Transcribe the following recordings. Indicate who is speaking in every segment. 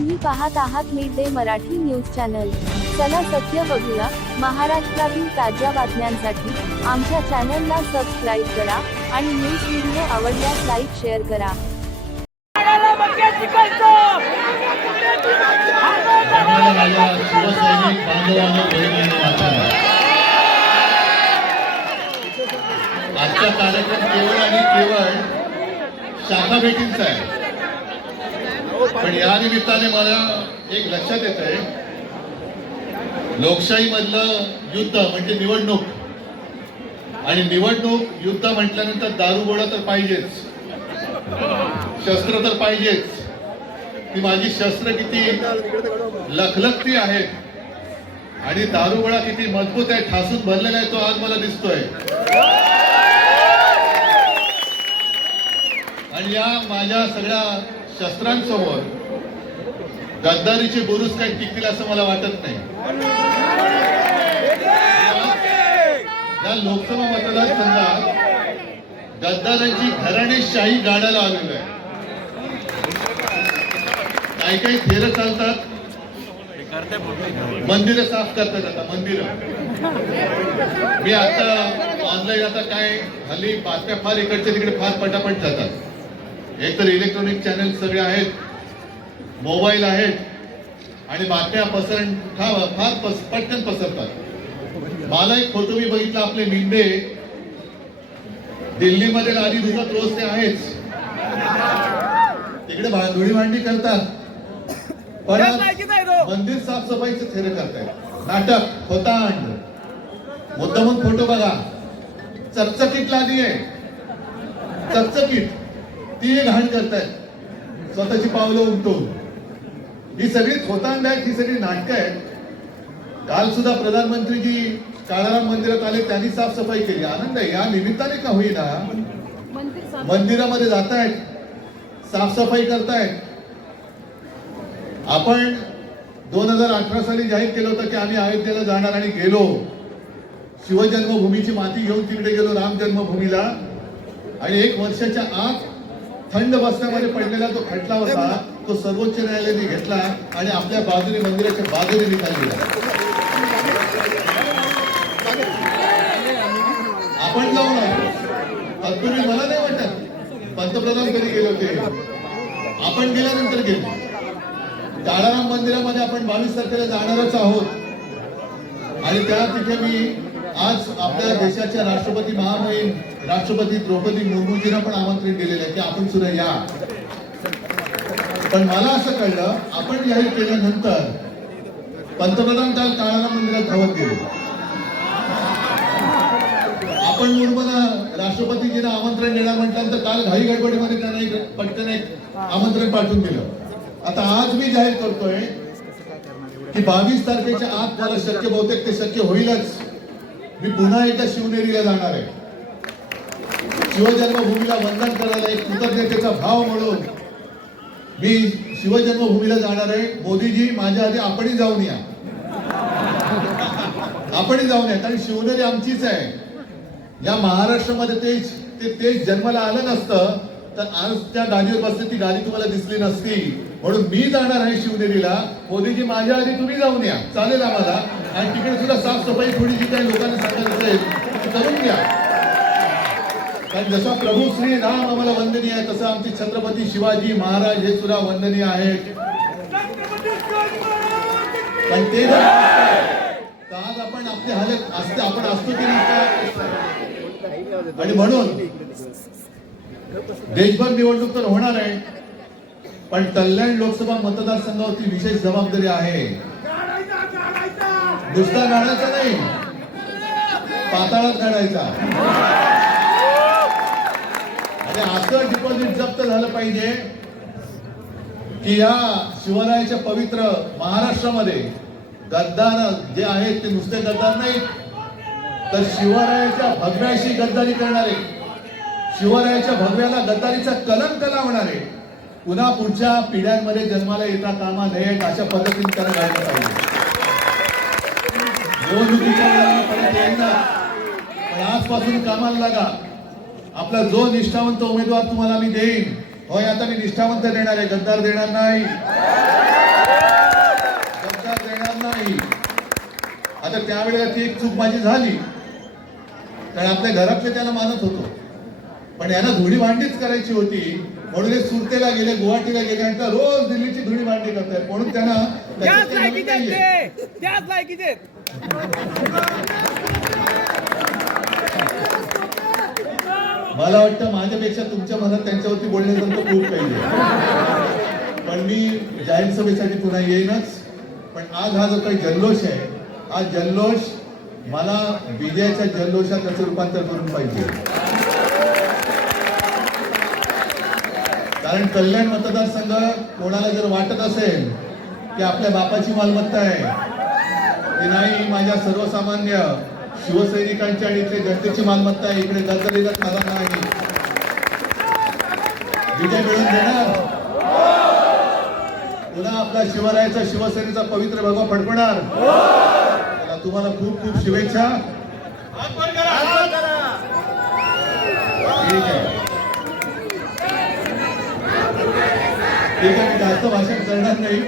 Speaker 1: तुम्ही पाहत आहात mid day Marathi news channel. चला सत्य बघूया. महाराष्ट्रातील ताज्या बातम्यांसाठी आमच्या चॅनलला सबस्क्राईब करा आणि न्यूज व्हिडिओ आवडल्यास लाईक शेअर करा.
Speaker 2: आजचा कार्यक्रम केवळ आणि केवळ शाखा भेटींचा आहे. पण या निमित्ताने मला एक लक्षात येत आहे. लोकशाही मधलं युद्ध म्हणजे निवडणूक. आणि निवडणूक युद्ध म्हटल्यानंतर दारुगोळा तर पाहिजेच. शस्त्र तर पाहिजेच. ती माझी शस्त्र किती लखलखती आहेत आणि दारुगोळा किती मजबूत आहे ठासून भरलेला आहे तो आज मला दिसतोय. आणि या माझ्या सगळ्या शस्त्रांसमोर गद्दारीचे बुरुज काही टिकतील असं मला वाटत नाही. या लोकसभा मतदारसंघात गद्दारांची घराणेशाही गाडायला आलेलं आहे. काही काही थेर चालतात. मंदिरं साफ करतात आता मंदिर. मी आता ऑनलाईन आता काय हल्ली बातम्या फार इकडच्या तिकडे फार पटापट जातात. एक तर इलेक्ट्रॉनिक चॅनल सगळे आहेत. मोबाईल आहेत. आणि बातम्या पसरण फार पस पटकन पसरतात. मला एक फोटो मी बघितला आपले निंदे दिल्लीमध्ये आधी दुखत रोज ते आहेच. तिकडे धुळी भांडी करतात. पण मंदिर साफसफाईचे थेरे करतायत. नाटक होतांड मुद्दामून फोटो बघा. चकचकीत लादी आहे चकचकीत. ती घाण करतायत. स्वतःची पावलं उमटून ही सगळी आहेत ही सगळी नाटकं आहेत. काल सुद्धा प्रधानमंत्रीजी काळाराम मंदिरात आले त्यांनी साफसफाई केली. आनंद आहे या निमित्ताने का होईना? मंदिरामध्ये जात आहेत साफसफाई करतायत. आपण दोन हजार अठरा साली जाहीर केलं होतं की आम्ही अयोध्येला जाणार आणि गेलो. शिवजन्मभूमीची माती घेऊन तिकडे गेलो राम जन्मभूमीला. आणि एक वर्षाच्या आत थंड बसण्यामध्ये पडलेला तो खटला होता तो सर्वोच्च न्यायालयाने घेतला आणि आपल्या बाजूने मंदिराच्या बाजूने निकाल. दिला आपण जाऊन आलो. तत्पूर्वी मला नाही वाटत पंतप्रधान कधी गेले होते. आपण गेल्यानंतर गेलो. काळाराम मंदिरामध्ये आपण बावीस तारखेला जाणारच आहोत. आणि त्या तिथे मी आज आपल्या देशाच्या राष्ट्रपती महामहिम राष्ट्रपती द्रौपदी मुर्मूजींना पण आमंत्रण दिलेलं आहे की आपण सुद्धा या. पण मला असं कळलं आपण जाहीर केल्यानंतर पंतप्रधान काल काळाला मंदिरात धावत गेले. आपण मुर्मूला राष्ट्रपतीजींना आमंत्रण देणार म्हटल्यानंतर काल घाई गडबडीमध्ये त्यांना एक पटकन एक आमंत्रण पाठवून दिलं. आता आज मी जाहीर करतोय की बावीस तारखेच्या आत मला शक्य बहुतेक ते शक्य होईलच. मी पुन्हा एकदा शिवनेरीला जाणार आहे. शिवजन्मभूमीला वंदन करायला एक कृतज्ञतेचा भाव म्हणून मी शिवजन्मभूमीला जाणार आहे. मोदीजी माझ्या आधी आपणही जाऊन या. आपणही जाऊन या कारण शिवनेरी आमचीच आहे. या महाराष्ट्रामध्ये तेच ते तेच जन्माला आलं नसतं. तर आज त्या गादीवर बसते ती गाडी तुम्हाला दिसली नसती. म्हणून मी जाणार आहे शिवनेरीला. मोदीजी माझ्या आधी तुम्ही जाऊन या. चालेल आम्हाला. आणि तिकडे सुद्धा साफसफाई थोडी जी काही लोकांना सांगायचं असेल ती करून घ्या. कारण जसा प्रभू श्री राम आम्हाला वंदनीय आहे तसं आमचे छत्रपती शिवाजी महाराज हे सुद्धा वंदनीय आहेत. पण ते आज आपण आपली हालत असते आपण असतो की नाही? आणि म्हणून देशभर निवडणूक तर होणार आहे पण कल्याण लोकसभा मतदारसंघावरती विशेष जबाबदारी आहे. नुसता गाडायचा नाही पाताळात गाडायचा आणि असं डिपॉझिट जप्त झालं पाहिजे की या शिवरायाच्या पवित्र महाराष्ट्रामध्ये गद्दार जे आहेत ते नुसते गद्दार नाहीत तर शिवरायाच्या भगव्याशी गद्दारी करणारे शिवरायाच्या भगव्याला गद्दारीचा कलंक लावणारे पुन्हा पुढच्या पिढ्यांमध्ये जन्माला येता कामा नये अशा पद्धतीने त्याला घायला पाहिजे. पण आजपासून कामाला लागा. आपला जो निष्ठावंत उमेदवार तुम्हाला मी देईन होय आता मी निष्ठावंत देणार आहे. गद्दार देणार नाही. गद्दार देणार नाही. आता त्यावेळेला ती एक चूक माझी झाली. कारण आपल्या घरातले त्याला मानत होतो. पण यांना धुळी भांडीच करायची होती. म्हणून हे सुरतेला गेले गुवाहाटीला गेले आणि त्या रोज दिल्लीची धुळी भांडी करतायत म्हणून त्यांना मला वाटतं माझ्यापेक्षा तुमच्या मनात त्यांच्यावरती बोलण्यासारखं खूप काही आहे. पण मी जाहीर सभेसाठी पुन्हा येईनच. पण आज हा जो काही जल्लोष आहे हा जल्लोष मला विजयाच्या जल्लोषात त्याचं रूपांतर करून पाहिजे. कारण कल्याण मतदारसंघ कोणाला जर वाटत असेल की आपल्या बापाची मालमत्ता आहे की नाही माझ्या सर्वसामान्य शिवसैनिकांची आणि इथल्या जनतेची मालमत्ता आहे इकडे गलगलीला मला नाही. विजय मिळून देणार? पुन्हा आपला शिवरायाचा शिवसेनेचा पवित्र भगवा फडकणार तुम्हाला खूप खूप शुभेच्छा ठीक आहे ठीक आहे मी जास्त भाषण करणार नाही.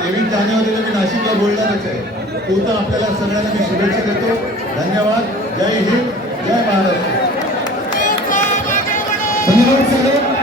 Speaker 2: तेवीस जानेवारीला मी नाशिकला बोलणारच आहे. तू तर आपल्याला सगळ्यांना मी शुभेच्छा देतो. धन्यवाद. जय हिंद. जय महाराष्ट्र.
Speaker 3: धन्यवाद साहेब